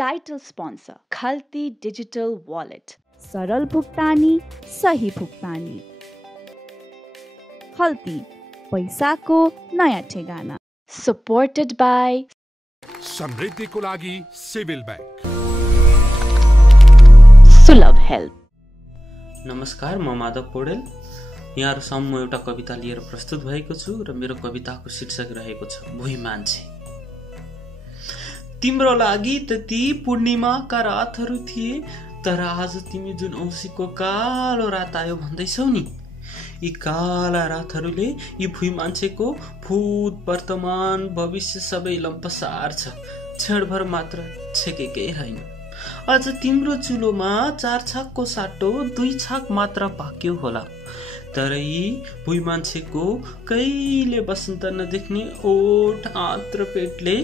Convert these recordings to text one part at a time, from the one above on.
Title sponsor खल्ती digital wallet, सरल भुक्तानी, सही भुक्तानी। खल्ती, पैसाको नयाँ ठेगाना। सपोर्टेड बाई समृद्धिको लागि सिभिल बैंक, सुलभ हेल्थ। नमस्कार, म माधव पौडेल यहाँहरु सामु एउटा कविता लिएर प्रस्तुत भएको छु र मेरो कविताको शीर्षक रहेको छ भुइँ मान्छे। तिम्रो लागि त ती पूर्णिमाका रातहरू थिए, तर आज तिमी जुन औँसीको कालो रात आयो भन्दैछौ नि, यी काला रातहरूले यी भुइँ मान्छेको भूत वर्तमान भविष्य सबै लम्पसार छ, क्षणभर मात्र छेकेकै होइन। आज तिम्रो चुलोमा 4 छाकको साटो 2 छाक मात्र पाक्यो होला, तर यी भुइँ मान्छेको कहिले बसन्त नदेख्ने ओठ, आँत र पेटले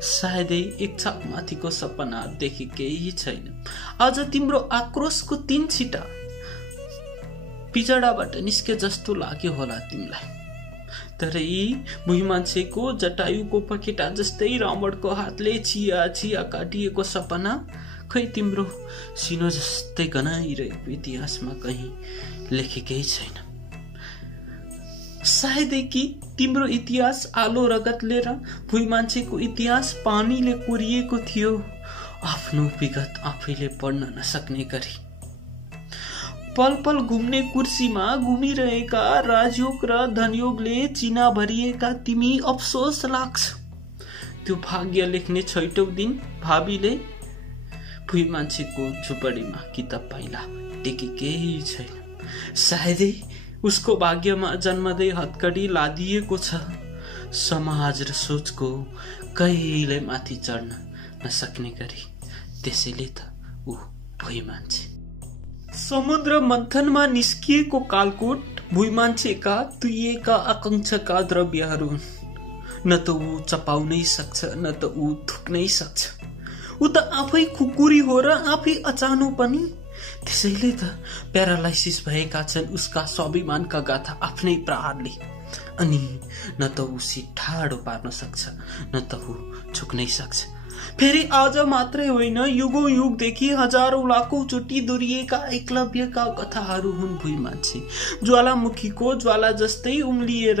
सायदै 1 छाक माथिको सपना देखेकै छैन। आज तिम्रो आक्रोशको 3 छिटा पिजडाबाट निस्के जस्तो लाग्यो होला तिमीलाई, तर यी भुइँ मान्छेको जटायुको पखेटा जस्तै रावणको हातले छिया छिया काटिएको सपना खै तिम्रो सिनो जस्तै गनाइरहेको इतिहासमा कहीँ लेखेकै छैन। सायदै कि तिम्रो इतिहास आलो रगतले र भुइँ मान्छेको इतिहास पानीले कोरिएको थियो, आफ्नो विगत आफैले पढ्न नसक्ने गरी। पल पल घुम्ने कुर्सीमा घुमिरहेका राजयोग र धनयोगले चिना भरिएका तिमी अफसोस लाग्छ। त्यो भाग्य लेख्ने छैटौं दिन भावीले भुइँ मान्छेको झुपडीमा किताब पाइला टेकेकै छैन। सायदै उसको भाग्यमा जन्मदै हत्कडी लादिएको छ, समाज र सोचको कहिले माथि चढ्न नसक्ने गरी। त्यसैले त ऊ भुइँ मान्छे। समुद्र मन्थनमा निस्किएको कालकोट भुइँ मान्छेका तुइएका आकांक्षाका द्रव्यहरू हुन्। न त ऊ चपाउनै सक्छ, न त ऊ थुक्नै सक्छ। ऊ त आफै खुकुरी हो र आफै अचानो पनि। त्यसैले त प्यारालाइसिस भएका छन् उसका स्वाभिमानका गाथा आफ्नै प्रहारले। अनि न त ऊ ठाडो पार्न सक्छ, न त ऊ झुक्नै सक्छ। फेरि आज मात्रै होइन, युगौं युगदेखि हजारौं लाखौं चोटि दोहोरिएका एकलव्यका कथाहरू हुन् भुइँ मान्छे। ज्वालामुखीको ज्वाला जस्तै उम्लिएर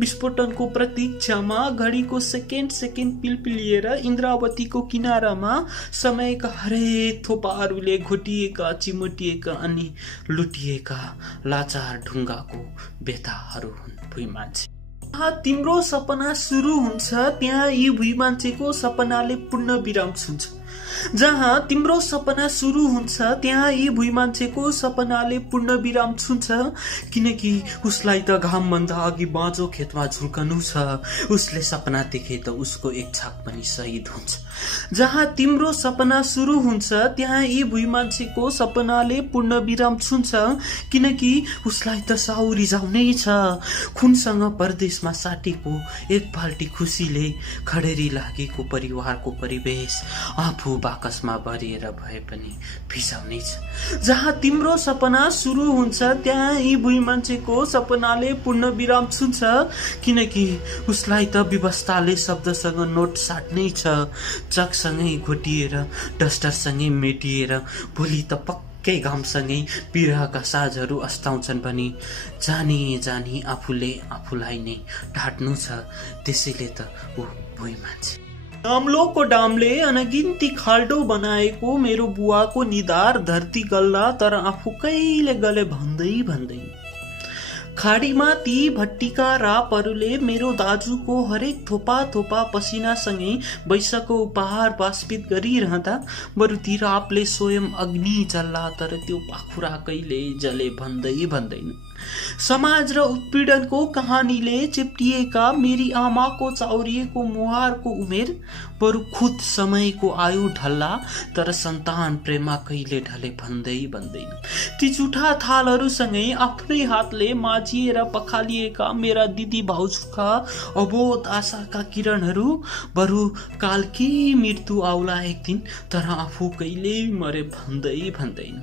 विस्फोटनको प्रतीक्षामा घडीको सेकेन्ड पिलपिलिएर इन्द्रावतीको किनारामा समयका हरेक थोपाहरूले घोटिएका, चिमोटिएका अनि लुटिएका लाचार ढुङ्गाको व्यथाहरू हुन् भुइँ मान्छे। जहाँ तिम्रो सपना सुरु हुन्छ त्यहाँ यी भुइँ मान्छेको सपनाले पूर्ण विराम छुन्छ। जहाँ तिम्रो सपना सुरु हुन्छ त्यहाँ यी भुइँ मान्छेको सपनाले पूर्ण विराम छुन्छ, किनकि उसलाई त घाम भन्दा अघि बाँझो खेतमा झुल्कनु छ। उसले सपना देखे त उसको 1 छाक पनि शहीद हुन्छ। जहाँ तिम्रो सपना सुरु हुन्छ त्यहाँ यी भुइँ मान्छेको सपनाले पूर्ण विराम छुन्छ, किनकि उसलाई त साउ रिजाउनै छ। खुनसँग परदेशमा साटेको 1 बाल्टी खुसीले खडेरी लागेको परिवारको परिवेश आफू बाकसमा भरिएर भए पनि भिजाउनै छ। जहाँ तिम्रो सपना सुरु हुन्छ त्यहाँ यी भुइँ मान्छेको सपनाले पूर्ण विराम छुन्छ, किनकि उसलाई त व्यवस्थाले शब्दसँग नोट साट्नै छ। चकसँगै घोटिएर डस्टरसँगै मेटिएर भोलि त पक्कै घामसँगै बिरहका साजहरू अस्ताउँछन् भनी जानी जानी आफूले आफूलाई नै ढाट्नु छ। त्यसैले त ऊ भुइँ मान्छे। नाम्लोको डामले अनगिन्ती खाल्डो बनाएको मेरो बुवाको निधार धरती गल्ला, तर आफू कहिले गले भन्दै भन्दै। खाडीमा ती भट्टीका रापहरूले मेरो दाजुको हरेक थोपा थोपा पसिनासँगै वैशाखको उपहार वाष्पित गरिरहँदा बरु ती रापले स्वयं अग्नि जल्ला, तर त्यो पाखुरा कहिले जले भन्दै भन्दैन। समाज र उत्पीडनको कहानीले चिप्टिएका मेरी आमाको चाउरिएको मुहारको उमेर बरु खुद समयको आयु ढल्ला, तर सन्तान प्रेममा कहिले ढले भन्दै भन्दैन। ती जुठा थालहरूसँगै आफ्नै हातले माझिएर पखालिएका मेरा दिदी भाउजूका अबोध आशाका किरणहरू बरु कालकी मृत्यु आउला एक दिन, तर आफू कहिले मरे भन्दै भन्दैन।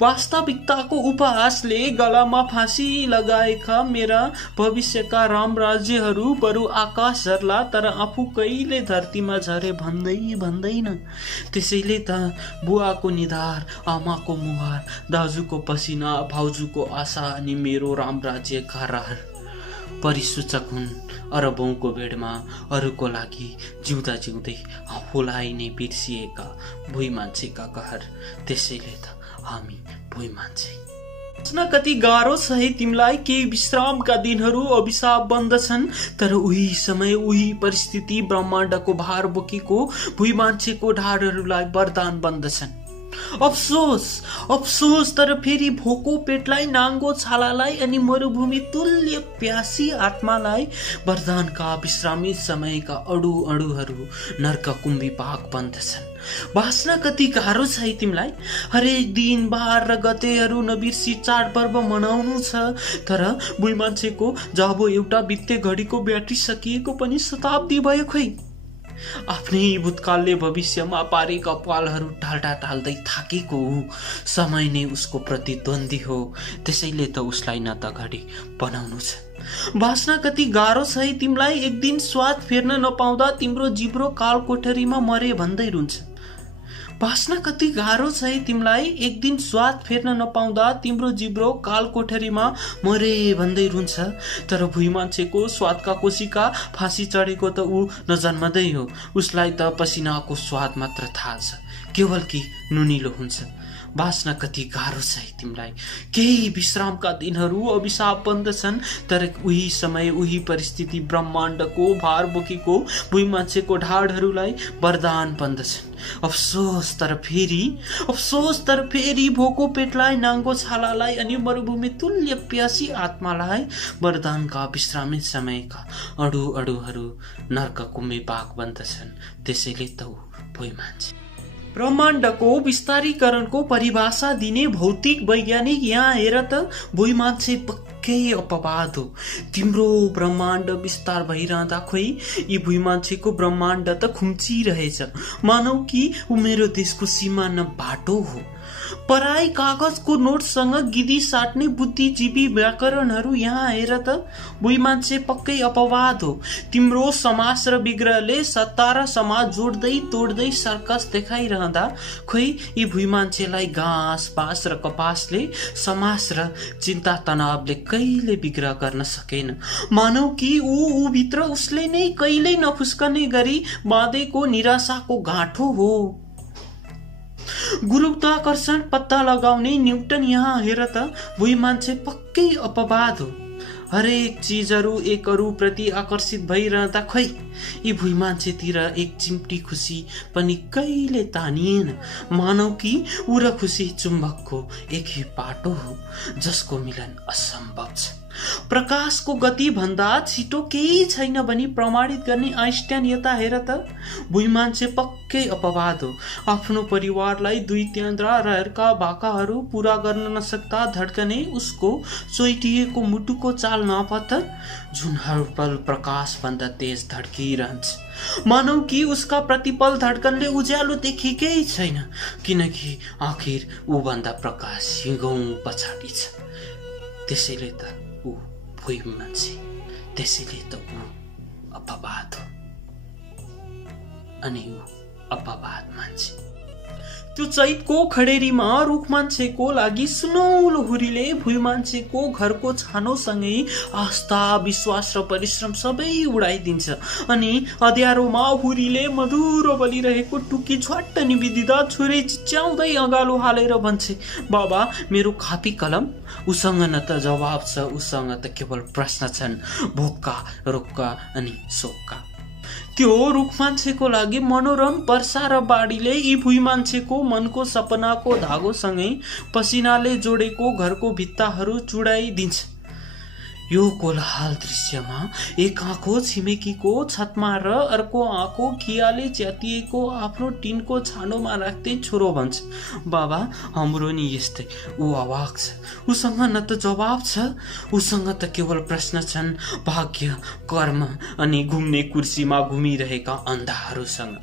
वास्तविकताको उपहासले गलामा फाँसी फाँसी लगाएका मेरा भविष्यका राम राज्यहरू बरु आकाश झर्ला, तर आफू कहिले धरतीमा झरे भन्दैन। त्यसैले त बुवाको निधार, आमाको मुहार, दाजुको पसिना, भाउजूको आशा अनि मेरो राम राज्यका रहर परिसूचक हुन् अरबौंको बेडमा अरूको लागि जिउँदा जिउँदै आफूलाई नै बिर्सिएका भुइँ मान्छेका कहर। त्यसैले त हामी भुइँ मान्छे। सोच्न कति गाह्रो छ है तिमीलाई, केही विश्रामका दिनहरू अभिशाप बन्दछन्, तर उही समय उही परिस्थिति ब्रह्माण्डको भार बोकेको भुइँ मान्छेको ढाडहरूलाई वरदान बन्दछन्। अफसोस अफसोस, तर फेरि भोको पेटलाई, नाङ्गो छालालाई अनि मरुभूमि तुल्य प्यासी आत्मालाई वरदानका विश्रामी समयका अडुहरू नर्क कुम्भी पाक बन्दछन्। बाँच्न कति गाह्रो छ है तिमीलाई, हरेक दिन बार र गतेहरू नबिर्सी चाडपर्व मनाउनु छ, तर भुइँ मान्छेको जाबो एउटा बित्ते घडीको ब्याट्री सकिएको पनि शताब्दी भयो खोइ। आफ्नै भूतकालले भविष्यमा पारेका पालहरू टाल्दै थाकेको हो। समय नै उसको प्रतिद्वन्दी हो, त्यसैले त उसलाई न त घडी बनाउनु छ। बाँच्न कति गाह्रो छ है तिमीलाई, एक दिन स्वाद फेर्न नपाउँदा तिम्रो जिब्रो काल कोठरीमा मरे भन्दै रुन्छ। बाँच्न कति गाह्रो छ है तिमीलाई, एक दिन स्वाद फेर्न नपाउँदा तिम्रो जिब्रो काल कोठरीमा मरे भन्दै रुन्छ, तर भुइँ मान्छेको स्वादका कोशिका फाँसी चढेको त ऊ नजन्मदै हो। उसलाई त पसिनाको स्वाद मात्र थाहा छ, केवल कि नुनिलो हुन्छ। बाँच्न कति गाह्रो छ है तिमीलाई, केही विश्रामका दिनहरू अभिशाप बन्दछन्, तर उही समय उही परिस्थिति ब्रह्माण्डको भार बोकेको भुइँ मान्छेको ढाडहरूलाई वरदान बन्दछन्। अफसोस तर फेरि भोको पेटलाई, नाङ्गो छालालाई अनि मरुभूमि तुल्य प्यासी आत्मालाई वरदानका विश्रामी समयका अडुहरू नर्क कुम्भी पाक बन्दछन्। त्यसैले त भुइँ मान्छे। ब्रह्माण्डको विस्तारीकरणको परिभाषा दिने भौतिक वैज्ञानिक यहाँ हेर त, भुइँ मान्छे पक्कै अपवाद हो। तिम्रो ब्रह्माण्ड विस्तार भइरहँदा खोइ यी भुइँ मान्छेको ब्रह्माण्ड त खुम्चिरहेछ, मानौ कि ऊ मेरो देशको सीमा न बाटो हो। पराई कागजको नोटसँग गिदी साट्ने बुद्धिजीवी व्याकरणहरू यहाँ हेर त, भुइँ मान्छे पक्कै अपवाद हो। तिम्रो समाज र विग्रहले सत्ता र समाज जोड्दै तोड्दै सर्कस देखाइरहँदा खोइ यी भुइँ मान्छेलाई घाँस बाँस र कपासले, समाज र चिन्ता तनावले कहिले विग्रह गर्न सकेन। मानौ कि ऊ भित्र उसले नै कहिल्यै नफुस्कने गरी बाँधेको निराशाको गाँठो हो। गुरुत्वाकर्षण पत्ता लगाउने न्युटन यहाँ हेर त, भुइँ मान्छे पक्कै अपवाद हो। हरेक चिजहरू एक अरू प्रति आकर्षित भइरहँदा खोइ यी भुइँ मान्छेतिर एक चिम्टी खुसी पनि कहिले तानिएन। मानौ कि ऊ र खुसी चुम्बकको एकै पाटो हो, जसको मिलन असम्भव छ। प्रकाशको गति भन्दा छिटो केही छैन भनी प्रमाणित गर्ने आइन्स्टाइन यता हेर त, भुइँ मान्छे पक्कै अपवाद हो। आफ्नो परिवारलाई दुई त्यान्द्रा रहेका भाकाहरू पूरा गर्न नसक्दा धड्कने उसको चोइटिएको मुटुको चाल नपत, जुन हर पल प्रकाश भन्दा तेज धड्किरहन्छ। मानौ कि उसका प्रतिपल धड्कनले उज्यालो देखेकै छैन, किनकि आखिर ऊ भन्दा प्रकाश हिँगौं पछाडि छ। त्यसैले त ऊ भुइँ मान्छे, त्यसैले त ऊ अपवाद हो, अनि ऊ अपवाद मान्छे। त्यो चैतको खडेरीमा रुख मान्छेको लागि सुनौलो हुरीले भुइँ मान्छेको घरको छानोसँगै आस्था, विश्वास र परिश्रम सबै उडाइदिन्छ, अनि अँध्यारोमा हुरीले मधुरो बलिरहेको टुकी झ्वाट्ट निभिदिँदा छोरी चिच्याउँदै अँगालो हालेर भन्छे, बाबा मेरो खापी कलम। उसँग न त जवाब छ, उसँग त केवल प्रश्न छन्, भोकका, रोकका अनि शोकका। त्यो रुख मान्छेको लागि मनोरम वर्षा र बाढीले यी भुइँ मान्छेको मनको सपनाको धागोसँगै पसिनाले जोडेको घरको भित्ताहरू चुडाइदिन्छ। यो कोलाहल दृश्यमा एक आँखो छिमेकीको छतमा र अर्को आँखो खियाले च्यातिएको आफ्नो टिनको छानोमा राख्दै छोरो भन्छ, बाबा हाम्रो नि यस्तै। ऊ अवाक छ, उसँग न त जवाब छ, उसँग त केवल प्रश्न छन् भाग्य, कर्म अनि घुम्ने कुर्सीमा घुमिरहेका अन्धाहरूसँग।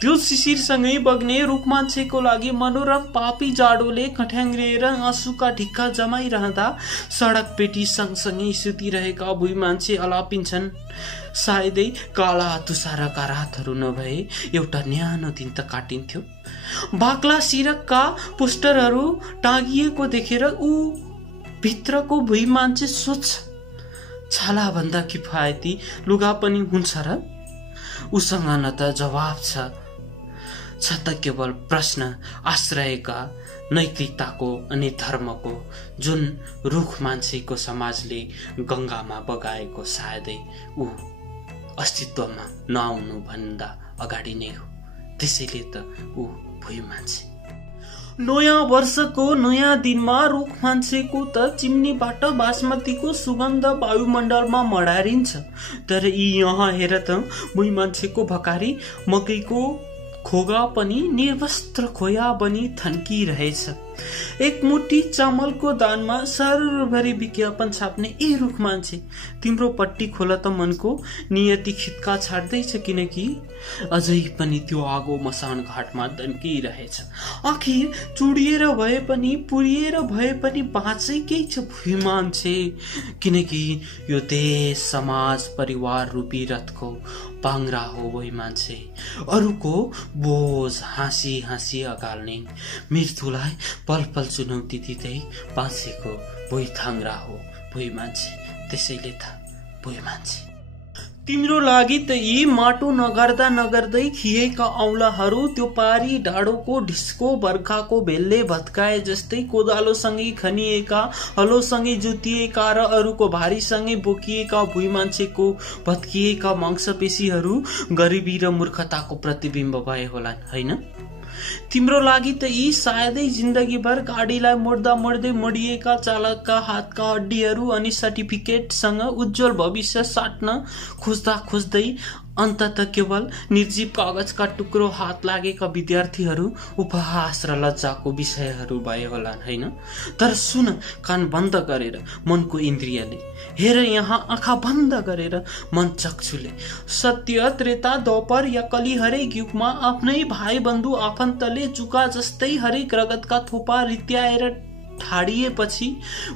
त्यो शिशिरसँगै बग्ने रुख मान्छेको लागि मनोरम पापी जाडोले कठ्याङ्ग्रिएर आँसुका ढिक्का जमाइरहँदा सडक पेटी सँगसँगै सुतिरहेका भुइँ मान्छे अलापिन्छन्। सायदै काला तुषारका रातहरू नभए एउटा न्यानो दिन त काटिन्थ्यो। बाक्ला सिरकका पोस्टरहरू टाँगिएको देखेर ऊ भित्रको भुइँ मान्छे सोच्छ, छाला भन्दा किफायती लुगा पनि हुन्छ र? उसँग न त जवाब छ त केवल प्रश्न, आश्रयका, नैतिकताको अनि धर्मको, जुन रुख मान्छेको समाजले गंगामा बगाएको सायदै ऊ अस्तित्वमा नआउनु भन्दा अगाडि नै हो। त्यसैले त ऊ भुइँ मान्छे। नयाँ वर्षको नयाँ दिनमा रुख मान्छेको त चिम्नीबाट बासमतीको सुगन्ध वायुमण्डलमा मडारिन्छ, तर यी यहाँ हेर त भुइँ मान्छेको भकारी मकैको खोगा पनि निर्वस्त्र खोया बनी थन्किरहेछ। एक मुठी चामलको दानमा सरभरि विज्ञापन छाप्ने ए रुख मान्छे, तिम्रो पट्टी खोला त मनको नियति खित्का छाड्दैछ, किनकि अझै पनि त्यो आगो मसान घाटमा दन्किरहेछ। आखिर चुडिएर भए पनि पुरिएर भए पनि बाँचेकै छ भुइँ मान्छे, किनकि यो देश समाज परिवार रूपी रथको पाङ्ग्रा हो भुइँ मान्छे। अरूको बोझ हाँसी हाँसी अगाल्ने, मृत्युलाई पल पल चुनौती दिँदै बाँचेको भुइँ थाङ्ग्रा हो भुइँ मान्छे। त्यसैले त भुइँ मान्छे। तिम्रो लागि त यी माटो नगर्दा नगर्दै खिएका औलाहरू त्यो पारी डाँडोको ढिस्को बर्खाको भेलले भत्काए जस्तै कोदालोसँगै खनिएका, हलोसँगै जुतिएका र अरूको भारीसँगै बोकिएका भुइँ मान्छेको भत्किएका मांसपेशीहरू गरिबी र मूर्खताको प्रतिबिम्ब भए होलान्, होइन? तिम्रो लागि त यी सायदै जिन्दगीभर गाडीलाई मोड्दा मोड्दै मोडिएका चालकका हातका हड्डीहरू अनि सर्टिफिकेटसँग उज्जवल भविष्य साट्न खोज्दा खोज्दै अन्ततः केवल निर्जीव कागजका टुक्रो हात लागेका विद्यार्थीहरू उपहास र लज्जाको विषयहरू भए होलान्, होइन? तर सुन, कान बन्द गरेर मनको इन्द्रियले हेर, यहाँ आँखा बन्द गरेर मन चक्षुले सत्य त्रेता द्वापर या कली हरेक युगमा आफ्नै भाइ बन्धु आफन्तले चुका जस्तै हरेक रगतका थोपा रित्याएर ठाडिएपछि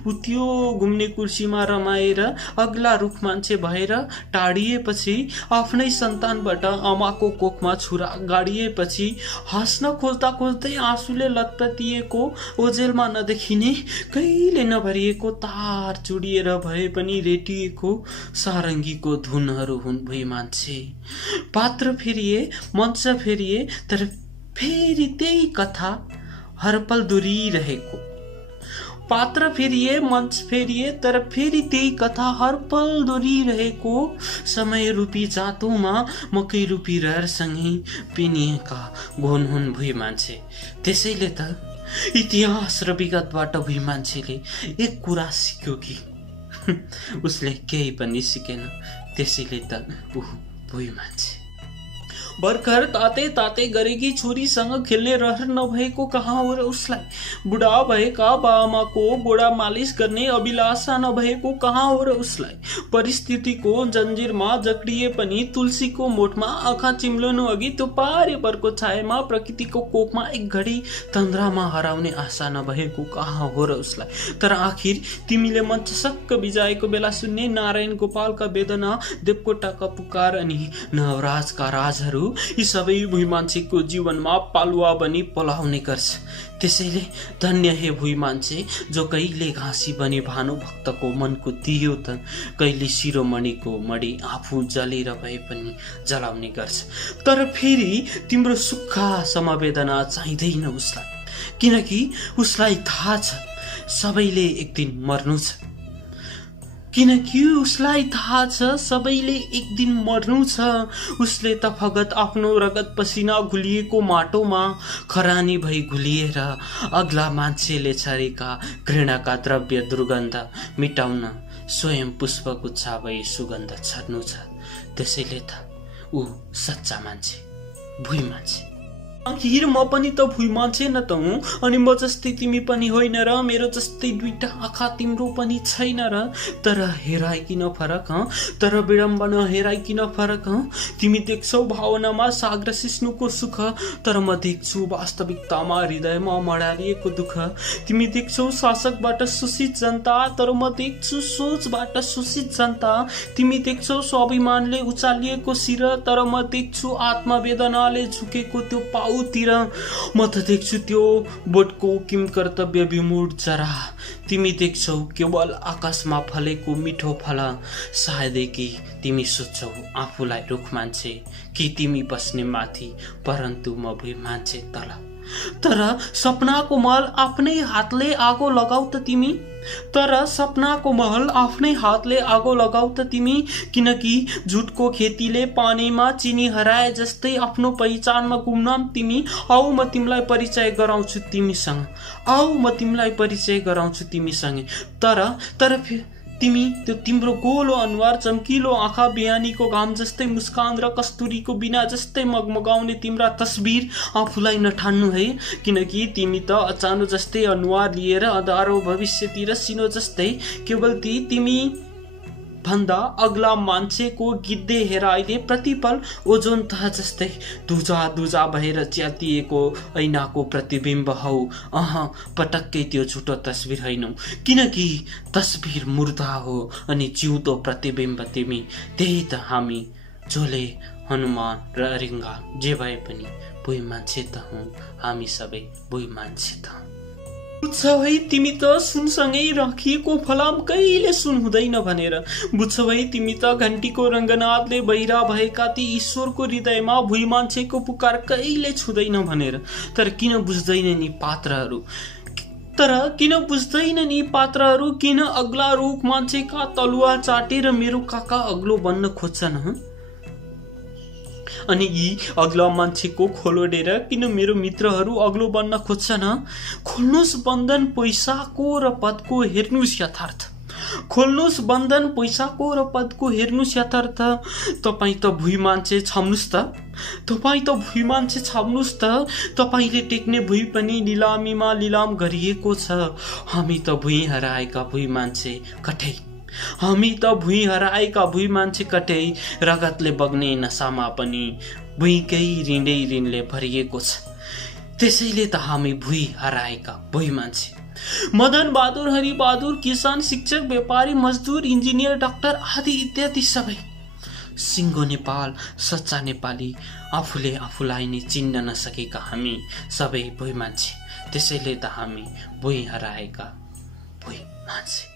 त्यो घुम्ने कुर्सीमा रमाएर अग्ला रुख मान्छे भएर टाढिएपछि आफ्नै सन्तानबाट आमाको कोखमा छुरा गाडिएपछि हाँस्न खोज्दा खोज्दै आँसुले लतपतिएको ओझेलमा नदेखिने कहिले नभरिएको तार चुडिएर भए पनि रेटिएको सारङ्गीको धुनहरू हुन् भुइँ मान्छे। पात्र फेरिए, मञ्च फेरिए, तर फेरि त्यही कथा हरपल दोहोरिरहेको। पात्र फेरिए, मञ्च फेरिए, तर फेरि त्यही कथा हर पल दोहोरिरहेको। समय रूपी जातोमा मकै रूपी रहरसँगै पिनिएका घोन हुन् भुइँ मान्छे। त्यसैले त इतिहास र विगतबाट भुइँ मान्छेले एक कुरा सिक्यो कि उसले केही पनि सिकेन। त्यसैले त ऊ भुइँ मान्छे। भर्खर ताते ताते गरेकी छोरीसँग खेल्ने रहर नभएको कहाँ हो र उसलाई? बुढा भएका बाआमाको गोडा मालिस गर्ने अभिलाषा नभएको कहाँ हो र उसलाई? परिस्थितिको जन्जिरमा जक्डिए पनि तुलसीको मोठमा आँखा चिम्लनु अघि त्यो पारे परको छायामा प्रकृतिको कोखमा एक घडी तन्द्रामा हराउने आशा नभएको कहाँ हो र उसलाई? तर आखिर तिमीले मञ्च सक्क बिजाएको बेला सुन्ने नारायण गोपालका वेदना, देवकोटाका पुकार अनि नवराजका राजहरू यी सबै भुइँ मान्छेको जीवनमा पालुवा बनी पलाउने गर्छ। त्यसैले धन्य हे भुइँ मान्छे, जो कहिले घाँसी बने भानुभक्तको मनको दियो त कहिले शिरोमणिको मणि आफू जलेर भए पनि जलाउने गर्छ। तर फेरि तिम्रो सुक्खा समवेदना चाहिँदैन उसलाई, किनकि उसलाई थाहा छ सबैले एक दिन मर्नु छ। सबैले एक दिन मर्नु छ। उसले त फगत आफ्नो रगत पसिना घुलिएको माटोमा खरानी भई घुलिएर अग्ला मान्छेले छरेका घृणाका द्रव्य दुर्गन्ध मिटाउन स्वयं पुष्पगुच्छा भई सुगन्ध छर्नु छ। त्यसैले त ऊ सच्चा मान्छे, भुइँ मान्छे। आखिर म पनि त भुइँ मान्छे न त हुँ, अनि म जस्तै तिमी पनि होइन र, मेरो जस्तै दुईटा आँखा तिम्रो पनि छैन र। तर हेराइ किन फरक हँ, तर विडम्बना हेराइ किन फरक हँ। तिमी देख्छौ भावनामा साग र सिस्नुको सुख, तर म देख्छु वास्तविकतामा हृदयमा मडारिएको दुःख। तिमी देख्छौ शासकबाट शोषित जनता, तर म देख्छु सोचबाट शोषित जनता। तिमी देख्छौ स्वाभिमानले उचालिएको शिर, तर म देख्छु आत्मवेदनाले झुकेको त्यो पाउतिर। म त देख्छु त्यो बोटको किम कर्तव्य विमूढ जरा। तिमी देख्छौ केवल आकाशमा फलेको मिठो फल। सायदै कि तिमी सोच्छौ आफूलाई रुख मान्छे, कि तिमी बस्ने माथि, परन्तु म भुइँ मान्छे तल। तर सपनाको महल आफ्नै हातले आगो लगाऊ त तिमी, तर सपनाको महल आफ्नै हातले आगो लगाऊ त तिमी। किनकि झुटको खेतीले पानीमा चिनी हराए जस्तै आफ्नो पहिचानमा गुमनाम तिमी। आऊ म तिमीलाई परिचय गराउँछु तिमीसँग, आऊ म तिमीलाई परिचय गराउँछु तिमीसँग। तर तिमी त्यो तिम्रो गोलो अनुहार, चम्किलो आँखा, बिहानीको घाम जस्तै मुस्कान र कस्तुरीको बिना जस्तै मगमगाउने तिम्रा तस्बिर आफूलाई नठान्नु है। किनकि तिमी त अचानो जस्तै अनुहार लिएर अँधारो भविष्यतिर सिनो जस्तै केवल तिमी भन्दा अग्ला मान्छेको गिद्धे हेराइले प्रतिपल ओजोन तह जस्तै दुजा भएर च्यातिएको ऐनाको प्रतिबिम्ब हौ। पटक्कै त्यो झुटो तस्बिर होइनौ, किनकि तस्बिर मुर्दा हो अनि जिउँदो प्रतिबिम्ब तिमी। त्यही त हामी झोले, हनुमान र अरिङ्गा जे भए पनि भुइँ मान्छे त हौँ। हामी सबै भुइँ मान्छे त हौँ। बुझ्छौ है तिमी त सुनसँगै राखिएको फलाम कहिले सुन हुँदैन भनेर। बुझ्छौ है तिमी त घन्टीको रङ्गनाथले बहिरा भएका ती ईश्वरको हृदयमा भुइँ मान्छेको पुकार कहिले छुँदैन भनेर। तर किन बुझ्दैन नि पात्रहरू, किन अग्ला रुख मान्छेका तलुवा चाटेर मेरो काका अग्लो बन्न खोज्छन्। अनि यी अग्लो मान्छेको खोलोडेर किन मेरो मित्रहरू अग्लो बन्न खोज्छन्। खोल्नुस् बन्धन पैसाको र पदको, हेर्नुस् यथार्थ। खोल्नुस् बन्धन पैसाको र पदको, हेर्नुस् यथार्थ। तपाईँ त भुइँ मान्छे छाम्नुस् त, तपाईँले टेक्ने भुइँ पनि निलामीमा लिलाम गरिएको छ। हामी त भुइँ हराएका भुइँ मान्छे कठै, हामी त भुइँ हराएका भुइँ मान्छे कठै। रगतले बग्ने नसामा पनि भुइँकै ऋणले भरिएको छ। त्यसैले त हामी भुइँ हराएका भुइँ मान्छे। मदन बहादुर, हरि बहादुर, किसान, शिक्षक, व्यापारी, मजदुर, इन्जिनियर, डाक्टर आदि इत्यादि सबै सिङ्गो नेपाल, सच्चा नेपाली, आफूले आफूलाई नै चिन्न नसकेका हामी सबै भुइँ मान्छे। त्यसैले त हामी भुइँ हराएका भुइँ मान्छे।